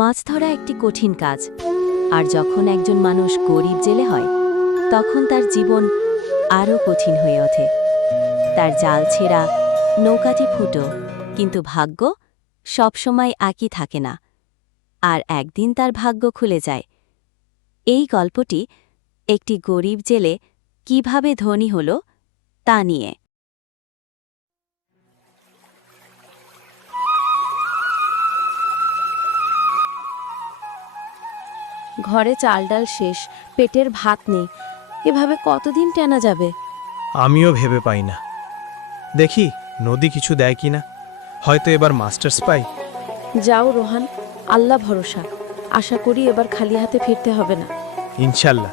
মাছ ধরা একটি কঠিন কাজ। আর যখন একজন মানুষ গরিব জেলে হয়, তখন তার জীবন আরও কঠিন হয়ে ওঠে। তার জাল ছেঁড়া, নৌকাটি ফুটো, কিন্তু ভাগ্য সবসময় একই থাকে না। আর একদিন তার ভাগ্য খুলে যায়। এই গল্পটি একটি গরিব জেলে কীভাবে ধনী হল তা নিয়ে। ঘরে চাল ডাল শেষ পেটের ভাত নেই। এভাবে কতদিন টানা যাবে? আমিও ভেবে পাই না। দেখি নদী কিছু দেয় কি না হয়তো এবার মাস্টার্স পাই। যাও রোহান আল্লাহ ভরসা। আশা করি এবার খালি হাতে ফিরতে হবে না। ইনশাল্লাহ।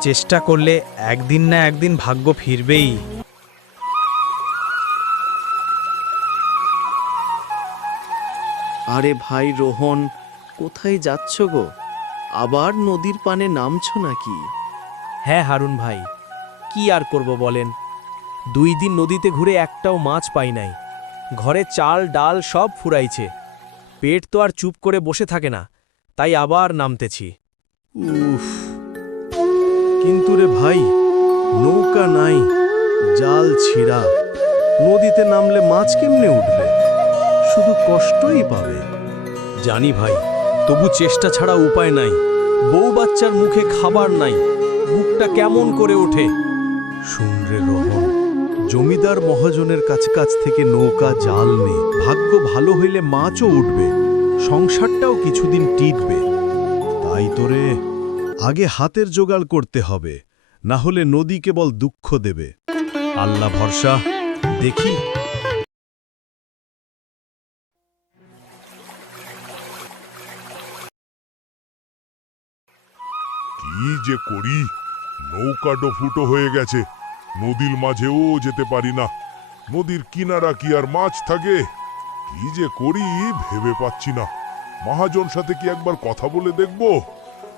চেষ্টা করলে একদিন না একদিন ভাগ্য ফিরবেই। আরে ভাই রোহন কোথায় যাচ্ছ গো? আবার নদীর পানে নামছো নাকি? হ্যাঁ হারুন ভাই। কি আর করব বলেন? দুই দিন নদীতে ঘুরে একটাও মাছ পাই নাই। ঘরে চাল ডাল সব ফুরাইছে। পেট তো আর চুপ করে বসে থাকে না তাই আবার নামতেছি। উফ। কিন্তু রে ভাই নৌকা নাই জাল ছিঁড়া। নদীতে নামলে মাছ কেমনে উঠবে? শুধু কষ্টই পাবে। জানি ভাই তবু চেষ্টা ছাড়া উপায় নাই। বউ বাচ্চার মুখে খাবার নাই। বুকটা কেমন করে ওঠে? শুন রে রোহন, জমিদার মহাজনের কাছে কাছ থেকে নৌকা, জাল নে ভাগ্য ভালো হইলে মাছও উঠবে। সংসারটাও কিছুদিন টিকবে তাই তোরে আগে হাতের জোগাড় করতে হবে, না হলে নদী কেবল দুঃখ দেবে। আল্লাহ ভরসা, দেখি। কি যে করি? নৌকাটো ফুটো হয়ে গেছে। নদীর মাঝেও যেতে পারি না। নদীর কিনারা কি আর মাছ থাকে? কি যে করি ভেবে পাচ্ছি না। মহাজন সাথে কি একবার কথা বলে দেখব?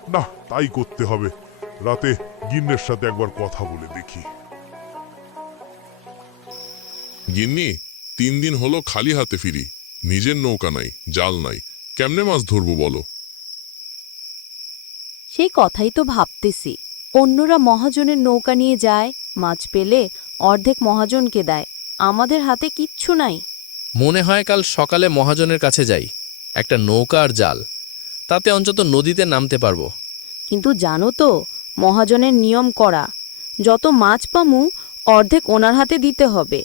না, তাই করতে হবে। রাতে গিন্নের সাথে একবার কথা বলে দেখি। গিন্নি, তিন দিন হলো খালি হাতে ফিরি। নিজের নৌকা নাই, জাল নাই। কেমনে মাছ ধরবো বলো? সেই কথাই তো ভাবতেছি। অন্যরা মহাজনের নৌকা নিয়ে যায় মাছ পেলে অর্ধেক মহাজনকে দেয়। আমাদের হাতে কিচ্ছু নাই। মনে হয় কাল সকালে মহাজনের কাছে যাই একটা নৌকা আর জাল। তাতে অন্তত নদীতে নামতে পারব। কিন্তু জানো তো মহাজনের নিয়ম করা যত মাছ পামু অর্ধেক ওনার হাতে দিতে হবে।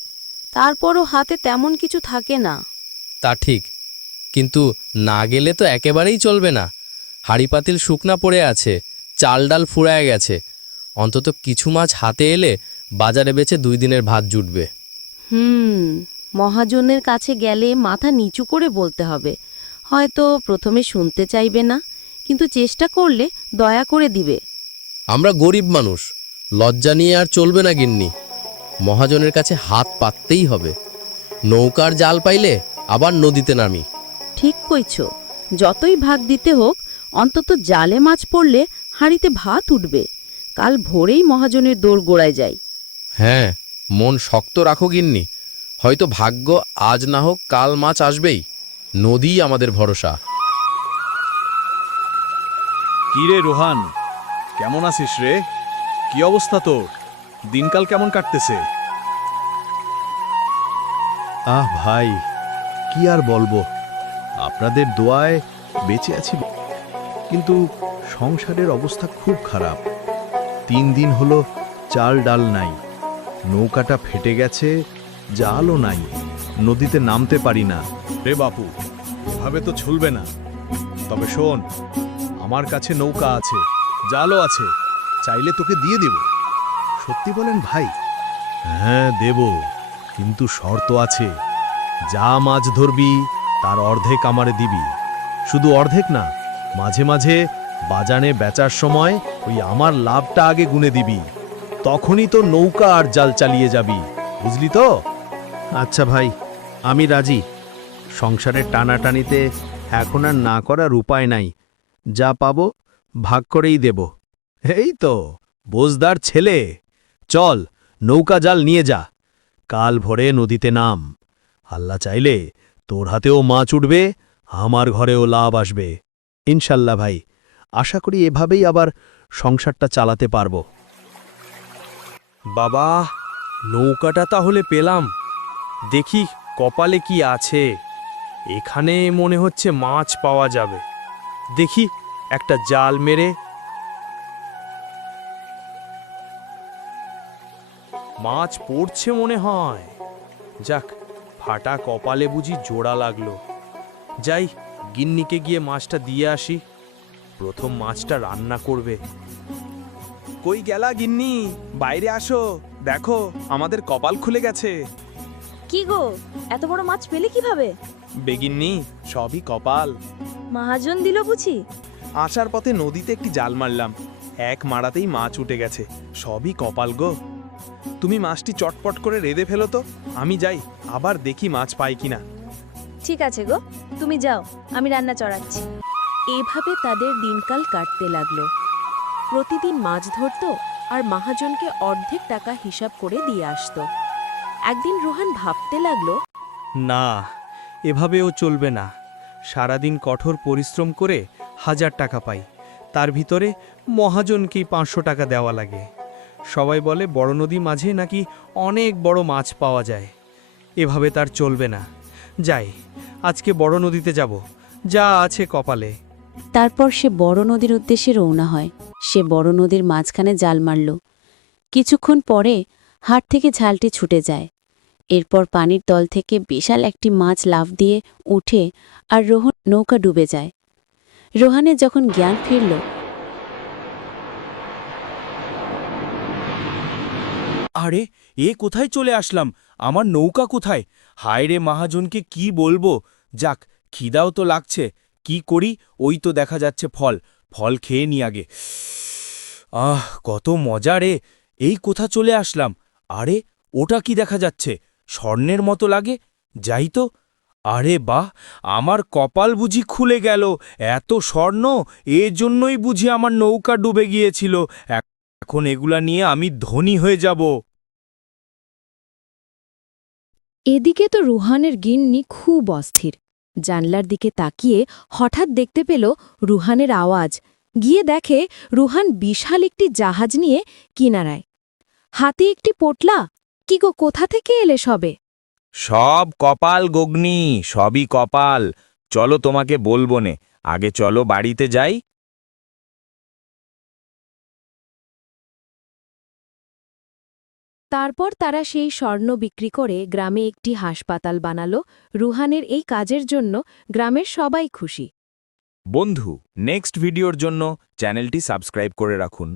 তারপরও হাতে তেমন কিছু থাকে না। তা ঠিক কিন্তু না গেলে তো একেবারেই চলবে না। হাড়ি পাতিল শুকনা পড়ে আছে চাল ডাল ফুরায় গেছে। অন্তত কিছু মাছ হাতে এলে বাজারে বেচে দুই দিনের ভাত জুটবে। হুম মহাজনের কাছে গেলে মাথা নিচু করে বলতে হবে। হয়তো প্রথমে শুনতে চাইবে না কিন্তু চেষ্টা করলে দয়া করে দিবে। আমরা গরিব মানুষ লজ্জা নিয়ে আর চলবে না গিন্নি। মহাজনের কাছে হাত পাততেই হবে। নৌকার জাল পাইলে আবার নদীতে নামি। ঠিক কইছ যতই ভাগ দিতে হোক অন্তত জালে মাছ পড়লে হাঁড়িতে ভাত উঠবে। কাল ভোরেই মহাজনের দৌড় গোড়ায় যাই। হ্যাঁ মন শক্ত রাখো গিন্নি। হয়তো ভাগ্য আজ না হোক কাল মাছ আসবেই। নদী আমাদের ভরসা। কি রে রোহান? কেমন আছিস রে? কি অবস্থা তোর? দিনকাল কেমন কাটতেছে? আহ ভাই কি আর বলব? আপনাদের দোয়ায় বেঁচে আছি। কিন্তু সংসারের অবস্থা খুব খারাপ। তিন দিন হলো চাল ডাল নাই। নৌকাটা ফেটে গেছে, জালও নাই। নদীতে নামতে পারি না। রে বাপু, এভাবে তো চলবে না। তবে শোন, আমার কাছে নৌকা আছে, জালও আছে। চাইলে তোকে দিয়ে দেব। সত্যি বলেন ভাই? হ্যাঁ দেব। কিন্তু শর্ত আছে। যা মাছ ধরবি, তার অর্ধেক আমারে দিবি। শুধু অর্ধেক না মাঝে মাঝে বাজানে বেচার সময় ওই আমার লাভটা আগে গুনে দিবি। তখনই তো নৌকা আর জাল চালিয়ে যাবি। বুঝলি তো? আচ্ছা ভাই আমি রাজি। সংসারের টানাটানিতে এখন আর না করার উপায় নাই। যা পাবো ভাগ করেই দেব। এই তো বোজদার ছেলে। চল নৌকা জাল নিয়ে যা। কাল ভোরে নদীতে নাম। আল্লাহ চাইলে তোর হাতেও মাছ উঠবে আমার ঘরেও লাভ আসবে। ইনশাল্লাহ ভাই, আশা করি এভাবেই আবার সংসারটা চালাতে পারব। বাবা, নৌকাটা তাহলে পেলাম। দেখি কপালে কি আছে। এখানে মনে হচ্ছে মাছ পাওয়া যাবে। দেখি একটা জাল মেরে। মাছ পড়ছে মনে হয়। যাক, ফাটা কপালে বুঝি জোড়া লাগল। যাই গিন্নিকে গিয়ে মাছটা দিয়ে আসি। প্রথম মাছটা রান্না করবে। কই গেলা গিন্নি? বাইরে আসো। দেখো আমাদের কপাল খুলে গেছে। কি গো? এত বড় মাছ পেলে কীভাবে? বেগিন্নি সবই কপাল। মহাজন দিল বুঝি? আসার পথে নদীতে একটি জাল মারলাম। এক মারাতেই মাছ উঠে গেছে। সবই কপাল গো। তুমি মাছটি চটপট করে রেঁধে ফেলো তো। আমি যাই আবার দেখি মাছ পাই কিনা। ঠিক আছে গো তুমি যাও আমি রান্না চড়াচ্ছি। এভাবে তাদের দিনকাল কাটতে লাগল। প্রতিদিন মাছ ধরতো আর মহাজনকে অর্ধেক টাকা হিসাব করে দিয়ে আসতো। একদিন রোহান ভাবতে লাগল না এভাবেও চলবে না। সারাদিন কঠোর পরিশ্রম করে হাজার টাকা পাই। তার ভিতরে মহাজনকেই পাঁচশো টাকা দেওয়া লাগে। সবাই বলে বড় নদী মাঝে নাকি অনেক বড় মাছ পাওয়া যায়। এভাবে তার চলবে না। যাই আজকে বড় নদীতে যাব। যা আছে কপালে। তারপর সে বড় নদীর উদ্দেশ্যে রওনা হয়। সে বড় নদীর মাঝখানে জাল মারল। কিছুক্ষণ পরে হাট থেকে ঝালটি ছুটে যায়। এরপর পানির তল থেকে বিশাল একটি মাছ লাফ দিয়ে উঠে আর রোহন নৌকা ডুবে যায়। রোহানের যখন জ্ঞান ফিরল আরে এ কোথায় চলে আসলাম? আমার নৌকা কোথায়? হায় রে মহাজনকে কি বলব? যাক, খিদাও তো লাগছে। কি করি? ওই তো দেখা যাচ্ছে ফল। ফল খেয়ে নি আগে। আহ, কত মজা রে। এই কোথা চলে আসলাম? আরে, ওটা কি দেখা যাচ্ছে? স্বর্ণের মতো লাগে। যাই তো। আরে বাহ, আমার কপাল বুঝি খুলে গেল। এত স্বর্ণ? এজন্যই বুঝি আমার নৌকা ডুবে গিয়েছিল। এখন এগুলা নিয়ে আমি ধনী হয়ে যাব। এদিকে তো রুহানের গিন্নি খুব অস্থির। জানলার দিকে তাকিয়ে হঠাৎ দেখতে পেল রুহানের আওয়াজ। গিয়ে দেখে রুহান বিশাল একটি জাহাজ নিয়ে কিনারায়। হাতে একটি পোটলা? কি গো, কোথা থেকে এলে সবে? সব কপাল গগ্নি, সবই কপাল। চলো তোমাকে বলব নে। আগে চলো বাড়িতে যাই। তারপর তারা সেই স্বর্ণ বিক্রি করে গ্রামে একটি হাসপাতাল বানালো। রুহানের এই কাজের জন্য গ্রামের সবাই খুশি। বন্ধু, নেক্সট ভিডিওর জন্য চ্যানেলটি সাবস্ক্রাইব করে রাখুন।